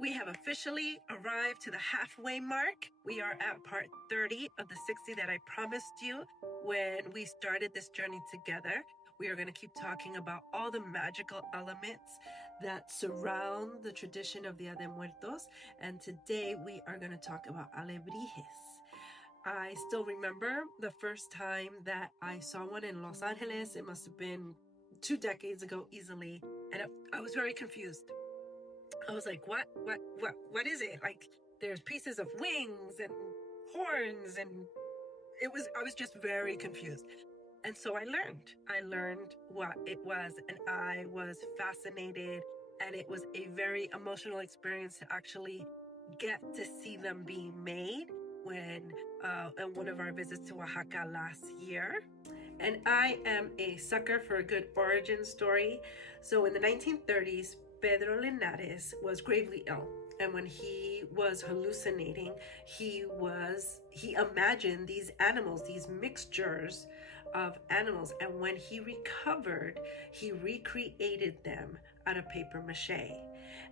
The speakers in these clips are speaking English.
We have officially arrived to the halfway mark. We are at part 30 of the 60 that I promised you when we started this journey together. We are going to keep talking about all the magical elements that surround the tradition of Dia de Muertos. And today we are going to talk about Alebrijes. I still remember the first time that I saw one in Los Angeles. It must have been 2 decades ago easily. And I was very confused. I was like, what is it? Like, there's pieces of wings and horns, and I was just very confused. And so I learned what it was, and I was fascinated, and it was a very emotional experience to actually get to see them being made when in one of our visits to Oaxaca last year. And I am a sucker for a good origin story. So in the 1930s, Pedro Linares was gravely ill, and when he was hallucinating, he imagined these animals, these mixtures of animals, and when he recovered, he recreated them out of paper mache.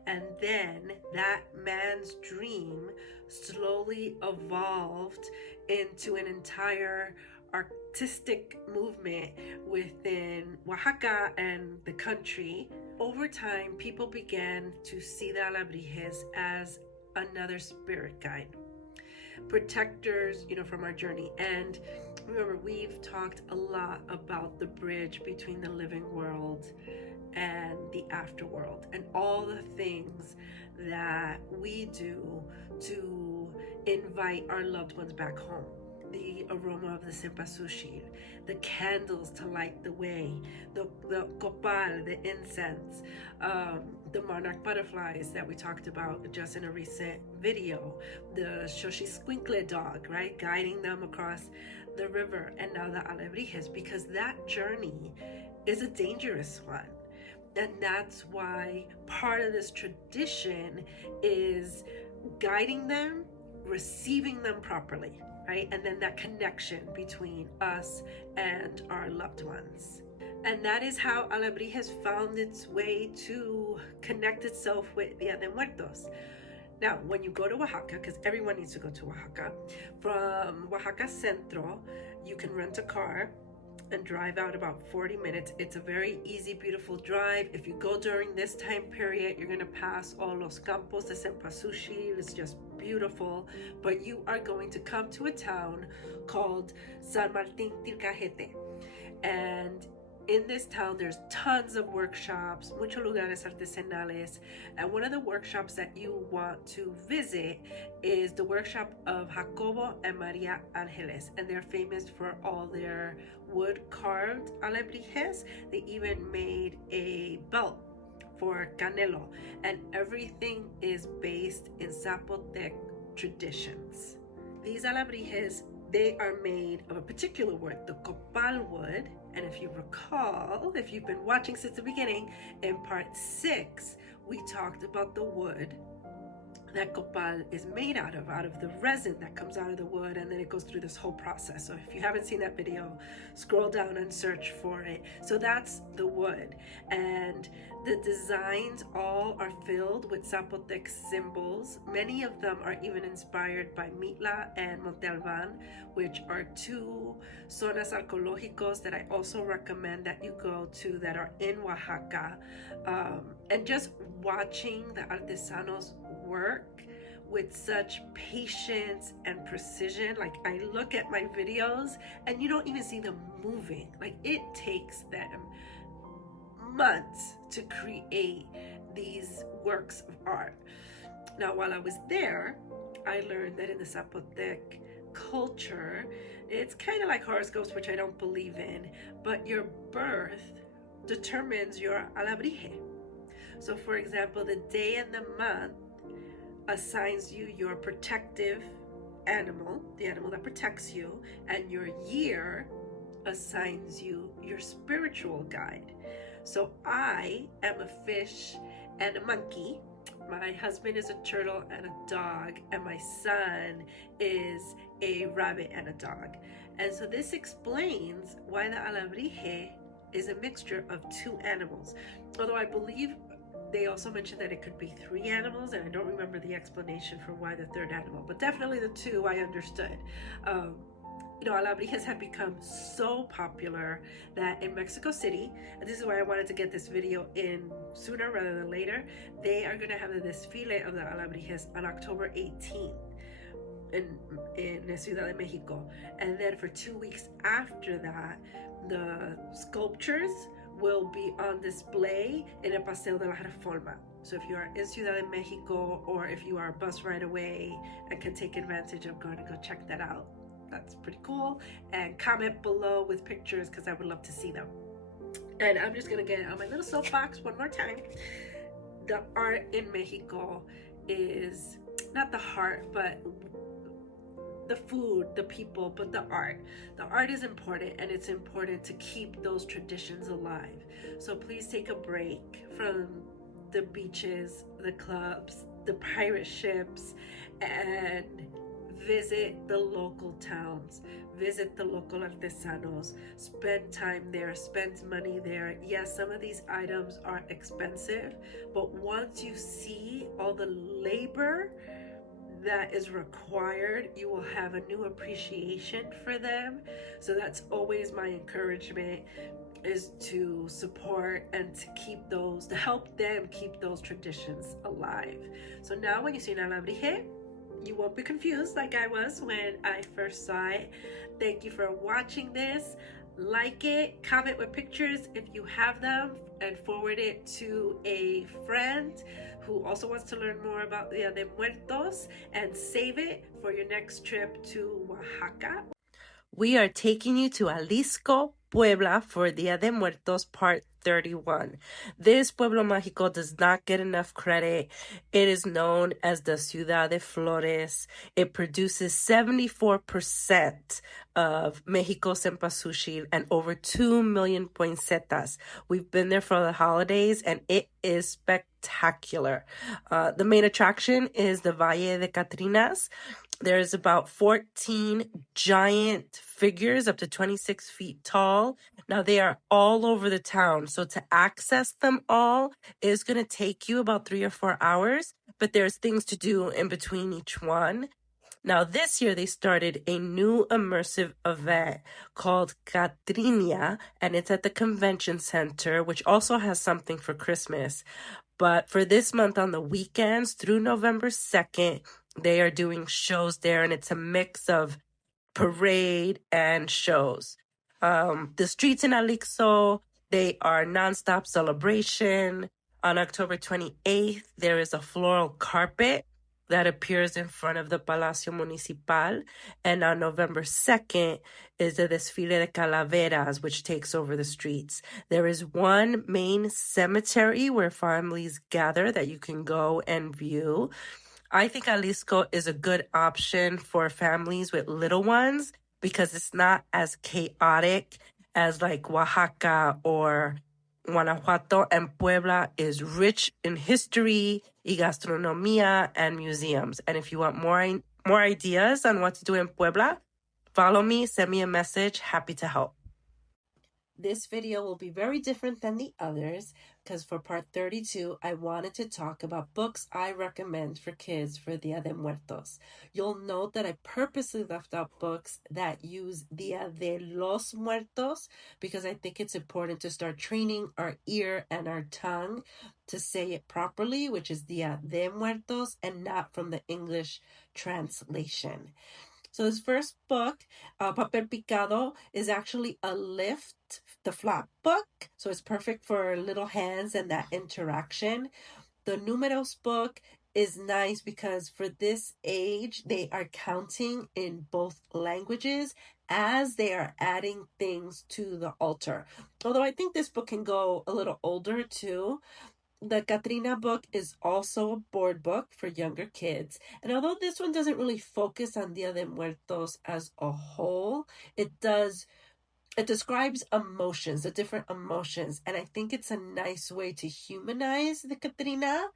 And then that man's dream slowly evolved into an entire artistic movement within Oaxaca and the country. Over time, people began to see the Alebrijes as another spirit guide, protectors, from our journey. And remember, we've talked a lot about the bridge between the living world and the afterworld, and all the things that we do to invite our loved ones back home. The aroma of the cempasúchil, the candles to light the way, the copal, the incense, the monarch butterflies that we talked about just in a recent video, the Xoshiscuincle dog, right, guiding them across the river, and now the Alebrijes, because that journey is a dangerous one. And that's why part of this tradition is guiding them, receiving them properly, right? And then that connection between us and our loved ones. And that is how Alebrijes found its way to connect itself with Dia de Muertos. Now, when you go to Oaxaca, because everyone needs to go to Oaxaca, from Oaxaca Centro, you can rent a car and drive out about 40 minutes. It's a very easy, beautiful drive. If you go during this time period, you're going to pass all los campos de cempasúchil. It's just beautiful. But you are going to come to a town called San Martín Tircajete. And in this town, there's tons of workshops, muchos lugares artesanales. And one of the workshops that you want to visit is the workshop of Jacobo and Maria Angeles. And they're famous for all their wood carved alebrijes. They even made a belt for Canelo. And everything is based in Zapotec traditions. These alebrijes, they are made of a particular wood, the copal wood. And if you recall, if you've been watching since the beginning, in part 6, we talked about the wood that copal is made out of the resin that comes out of the wood, and then it goes through this whole process. So if you haven't seen that video, scroll down and search for it. So that's the wood, and the designs all are filled with Zapotec symbols. Many of them are even inspired by Mitla and Monte Alban, which are 2 zonas arqueológicos that I also recommend that you go to that are in Oaxaca. And just watching the artesanos work with such patience and precision. Like, I look at my videos and you don't even see them moving. Like, it takes them months to create these works of art. Now, while I was there, I learned that in the Zapotec culture, it's kind of like horoscopes, which I don't believe in, but your birth determines your alebrije. So for example, the day and the month assigns you your protective animal, the animal that protects you, and your year assigns you your spiritual guide. So I am a fish and a monkey. My husband is a turtle and a dog, and my son is a rabbit and a dog. And so this explains why the alebrije is a mixture of 2 animals. Although I believe they also mentioned that it could be 3 animals, and I don't remember the explanation for why the third animal, but definitely the 2 I understood. Um, Alebrijes have become so popular that in Mexico City, and this is why I wanted to get this video in sooner rather than later, they are going to have the desfile of the Alebrijes on October 18th in Ciudad de Mexico. And then for 2 weeks after that, the sculptures will be on display in el Paseo de la Reforma. So if you are in Ciudad de Mexico, or if you are a bus right away and can take advantage of going to go check that out, that's pretty cool. And comment below with pictures, because I would love to see them. And I'm just gonna get on my little soapbox one more time. The art in Mexico is not the heart, but the food, the people, but the art. The art is important, and it's important to keep those traditions alive. So please take a break from the beaches, the clubs, the pirate ships, and visit the local towns, visit the local artesanos, spend time there, spend money there. Yes, some of these items are expensive, but once you see all the labor that is required, you will have a new appreciation for them. So that's always my encouragement, is to support and to keep those, to help them keep those traditions alive. So now when you see an alebrije, you won't be confused like I was when I first saw it. Thank you for watching this. Like it, comment with pictures if you have them, and forward it to a friend who also wants to learn more about Dia de Muertos, and save it for your next trip to Oaxaca. We are taking you to Atlixco, Puebla for Dia de Muertos Part 31. This Pueblo Mágico does not get enough credit. It is known as the Ciudad de Flores. It produces 74% of Mexico's cempasúchil and over 2 million poinsettias. We've been there for the holidays, and it is spectacular. The main attraction is the Valle de Catrinas. There's about 14 giant figures up to 26 feet tall. Now, they are all over the town, so to access them all is going to take you about 3 or 4 hours, but there's things to do in between each one. Now, this year, they started a new immersive event called Catrinia, and it's at the convention center, which also has something for Christmas. But for this month, on the weekends through November 2nd, they are doing shows there, and it's a mix of parade and shows. The streets in Atlixco, they are nonstop celebration. On October 28th, there is a floral carpet that appears in front of the Palacio Municipal. And on November 2nd is the desfile de Calaveras, which takes over the streets. There is one main cemetery where families gather that you can go and view. I think Atlixco is a good option for families with little ones because it's not as chaotic as like Oaxaca or Guanajuato, and Puebla is rich in history, y gastronomía, and museums. And if you want more ideas on what to do in Puebla, follow me, send me a message. Happy to help. This video will be very different than the others because for part 32, I wanted to talk about books I recommend for kids for Dia de Muertos. You'll note that I purposely left out books that use Dia de los Muertos because I think it's important to start training our ear and our tongue to say it properly, which is Dia de Muertos, and not from the English translation. So this first book, Papel Picado, is actually a lift, the flap book. So it's perfect for little hands and that interaction. The Números book is nice because for this age, they are counting in both languages as they are adding things to the altar. Although I think this book can go a little older too. The Catrina book is also a board book for younger kids. And although this one doesn't really focus on Dia de Muertos as a whole, it describes emotions, the different emotions. And I think it's a nice way to humanize the Catrina,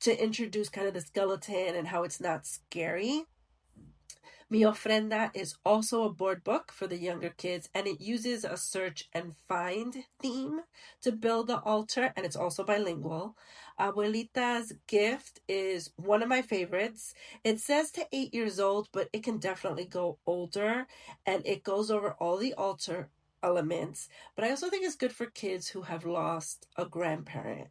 to introduce kind of the skeleton and how it's not scary. Mi Ofrenda is also a board book for the younger kids, and it uses a search and find theme to build the altar, and it's also bilingual. Abuelita's Gift is one of my favorites. It says to 8 years old, but it can definitely go older, and it goes over all the altar elements. But I also think it's good for kids who have lost a grandparent.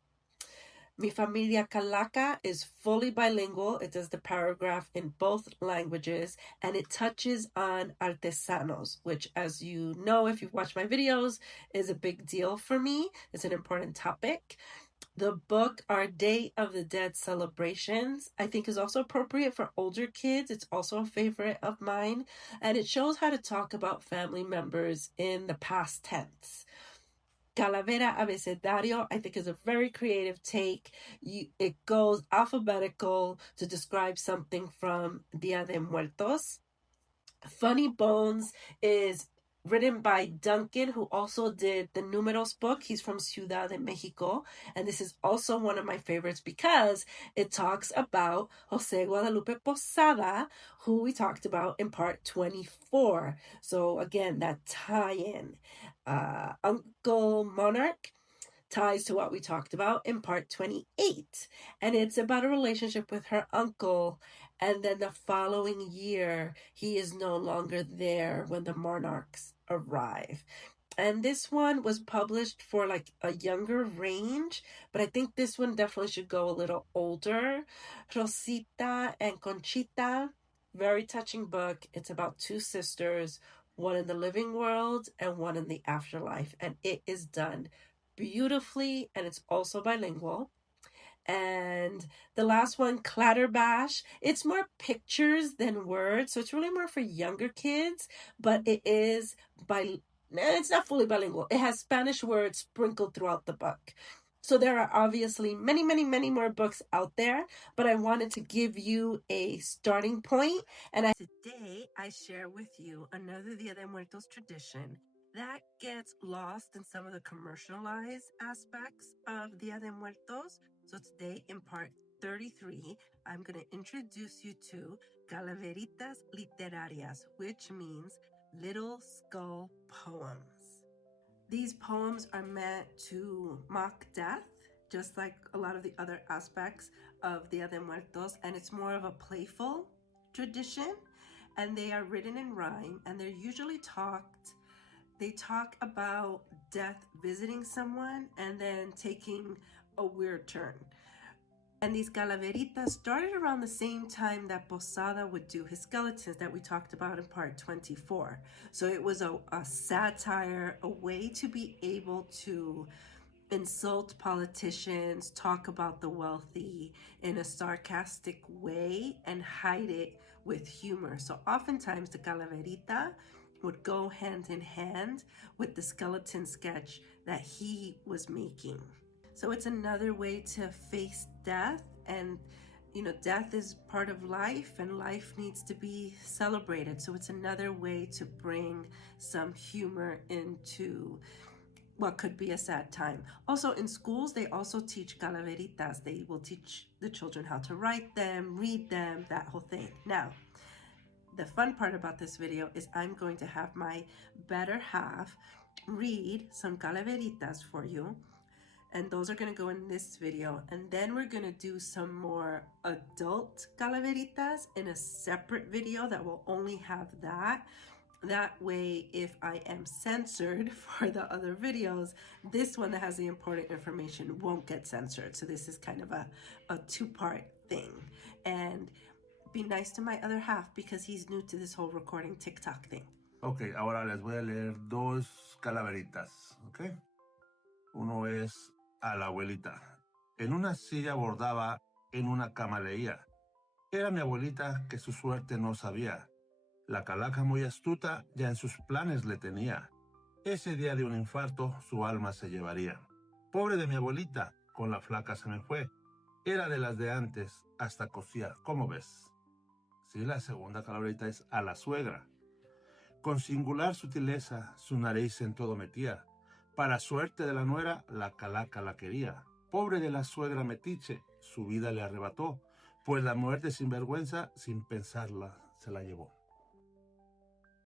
Mi Familia Calaca is fully bilingual. It does the paragraph in both languages, and it touches on artesanos, which, as you know, if you've watched my videos, is a big deal for me. It's an important topic. The book, Our Day of the Dead Celebrations, I think is also appropriate for older kids. It's also a favorite of mine, and it shows how to talk about family members in the past tense. Calavera Abecedario, I think, is a very creative take. It goes alphabetical to describe something from Día de Muertos. Funny Bones is written by Duncan, who also did the Números book. He's from Ciudad de Mexico, and this is also one of my favorites because it talks about Jose Guadalupe Posada, who we talked about in part 24. So again, that tie-in. Uncle Monarch ties to what we talked about in part 28, and it's about a relationship with her uncle, and then the following year he is no longer there when the monarchs arrive. And this one was published for like a younger range, but I think this one definitely should go a little older. Rosita and Conchita, very touching book. It's about two sisters, one in the living world and one in the afterlife, and it is done beautifully, and it's also bilingual. And the last one, Clatterbash, it's more pictures than words, so it's really more for younger kids, but it is it's not fully bilingual. It has Spanish words sprinkled throughout the book. So there are obviously many, many, many more books out there, but I wanted to give you a starting point. And today I share with you another Dia de Muertos tradition that gets lost in some of the commercialized aspects of Dia de Muertos. So today in part 33, I'm going to introduce you to Calaveritas Literarias, which means little skull poems. These poems are meant to mock death, just like a lot of the other aspects of Dia de Muertos, and it's more of a playful tradition, and they are written in rhyme, and they're usually they talk about death visiting someone and then taking a weird turn. And these calaveritas started around the same time that Posada would do his skeletons that we talked about in part 24. So it was a satire, a way to be able to insult politicians, talk about the wealthy in a sarcastic way, and hide it with humor. So oftentimes the calaverita would go hand in hand with the skeleton sketch that he was making. So it's another way to face death, and death is part of life, and life needs to be celebrated. So it's another way to bring some humor into what could be a sad time. Also in schools, they also teach calaveritas. They will teach the children how to write them, read them, that whole thing. Now, the fun part about this video is I'm going to have my better half read some calaveritas for you, and those are going to go in this video, and then we're going to do some more adult calaveritas in a separate video that will only have that. That way, if I am censored for the other videos, this one that has the important information won't get censored. So this is kind of a two-part thing. And be nice to my other half because he's new to this whole recording TikTok thing. Ok, ahora les voy a leer dos calaveritas, ¿ok? Uno es a la abuelita. En una silla bordaba, en una cama leía. Era mi abuelita que su suerte no sabía. La calaca muy astuta ya en sus planes le tenía. Ese día de un infarto su alma se llevaría. Pobre de mi abuelita, con la flaca se me fue. Era de las de antes, hasta cosía, ¿cómo ves? Sí, la segunda calaverita es a la suegra. Con singular sutileza su nariz en todo metía. Para suerte de la nuera, la calaca la quería. Pobre de la suegra metiche, su vida le arrebató, pues la muerte sin vergüenza, sin pensarla, se la llevó.